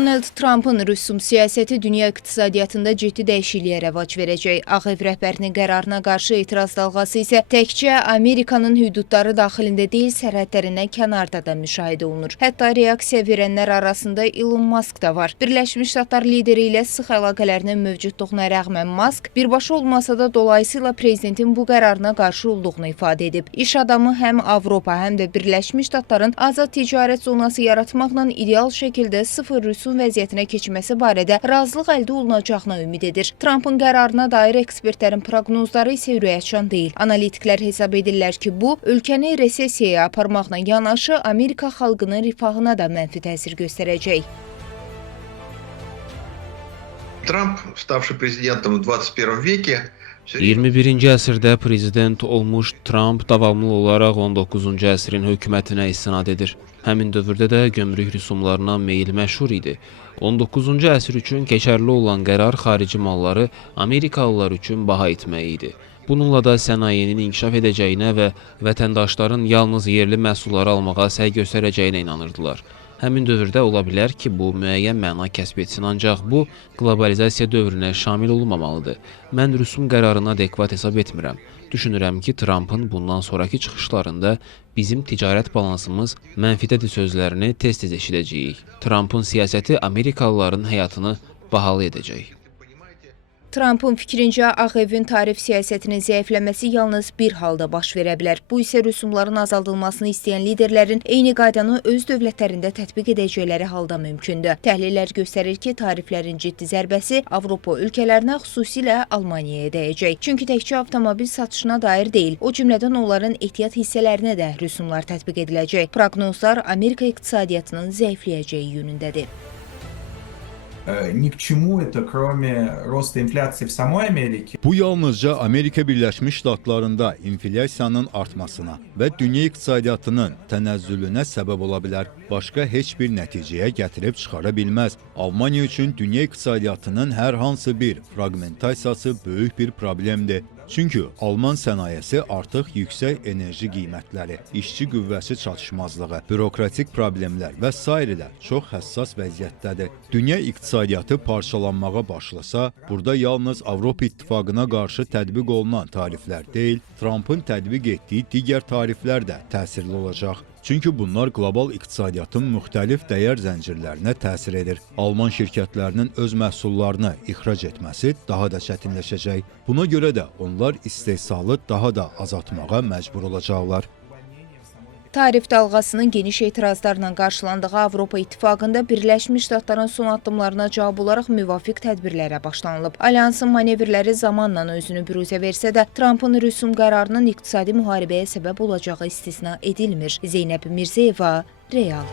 Donald Trump'ın rüsum siyasəti dünya iqtisadiyyatında ciddi dəyişikliyə rəvac verəcək. Ağ Ev rəhbərinin qərarına qarşı etiraz dalğası isə təkcə Amerikanın hüdudları daxilində deyil, sərhədlərindən kənarda da müşahidə olunur. Hətta reaksiya verənlər arasında Elon Musk da var. Birləşmiş Ştatlar lideri ilə sıx əlaqələrinin mövcudluğuna rəğmən Musk birbaşa olmasa da dolayısıyla prezidentin bu qərarına qarşı olduğunu ifadə edib. İş adamı həm Avropa, həm də Birləşmiş Ştatların azad ticarət zonası yaratmaqla ideal şəkildə sıfır rüsum vəziyyətinə keçməsi barədə razılıq əldə olunacağına ümid edir. Trump'ın qərarına dair ekspertlərin proqnozları isə ürəkaçan deyil. Analitiklər hesab edirlər ki, bu, ölkəni resessiyaya aparmaqla yanaşı Amerika xalqının rifahına da mənfi təsir göstərəcək. Tramp, ставший президентом в 21 веке, 21-ci əsrdə prezident olmuş Trump davamlı olaraq 19-cu əsrin hökumətinə istinad edir. Həmin dövrdə də gömrük rüsumlarına meyil məşhur idi. 19-cu əsr üçün keçərli olan qərar xarici malları Amerikalılar üçün baha etmək idi. Bununla da sənayenin inkişaf edəcəyinə və vətəndaşların yalnız yerli məhsulları almağa səy göstərəcəyinə inanırdılar. Həmin dövrdə ola bilər ki, bu müəyyən məna kəsb etsin, ancaq bu, qlobalizasiya dövrünə şamil olunmamalıdır. Mən rüsum qərarını adekvat hesab etmirəm. Düşünürəm ki, Trump'ın bundan sonraki çıxışlarında bizim ticarət balansımız mənfidədir sözlərini tez-tez eşidəcəyik. Trump'ın siyasəti Amerikalıların həyatını bahalı edəcək. Trump'ın fikrincə Ağ Evin tarif siyasətinin zəifləməsi yalnız bir halda baş verə bilər. Bu isə rüsumların azaldılmasını istəyən liderlərin eyni qaydanı öz dövlətlərində tətbiq edəcəkləri halda mümkündür. Təhlillər göstərir ki, tariflərin ciddi zərbəsi Avropa ölkələrinə, xüsusilə Almaniyaya dəyəcək. Çünki təkcə avtomobil satışına dair deyil, o cümlədən onların ehtiyat hissələrinə də rüsumlar tətbiq ediləcək. Proqnozlar Amerika iqtisadiyyatının zəifləyəcəyi yönündədir. Ни к чему это, кроме роста инфляции в самой Америке. Bu yalnızca Amerika Birləşmiş Ştatlarında inflyasiyanın artmasına və dünya iqtisadiyyatının tənəzzülünə səbəb ola bilər. Başqa heç bir nəticəyə gətirib çıxara bilməz. Almaniya üçün dünya iqtisadiyyatının hər hansı bir fraqmentasiyası böyük bir problemdir. Çünki Alman sənayesi artıq yüksək enerji qiymətləri, işçi qüvvəsi çatışmazlığı, bürokratik problemlər və s. ilə çox həssas vəziyyətdədir. Dünya iqtisadiyyatı parçalanmağa başlasa, burada yalnız Avropa İttifaqına qarşı tətbiq olunan tariflər deyil, Trump'ın tətbiq etdiyi digər tariflər də təsirli olacaq. Çünki bunlar qlobal iqtisadiyyatın müxtəlif dəyər zəncirlərinə təsir edir. Alman şirkətlərinin öz məhsullarını ixrac etməsi daha da çətinləşəcək. Buna görə də onlar istehsalı daha da azaltmağa məcbur olacaqlar. Tarif dalğasının geniş etirazlarla qarşılandığı Avropa İttifaqında Birləşmiş Ştatların son addımlarına cavab olaraq müvafiq tədbirlərə başlanılıb. Alyansın manevrləri zamanla özünü büruzə versə də, Trump'ın rüsum qərarının iqtisadi müharibəyə səbəb olacağı istisna edilmir. Zeynəb Mirzəyeva, Real.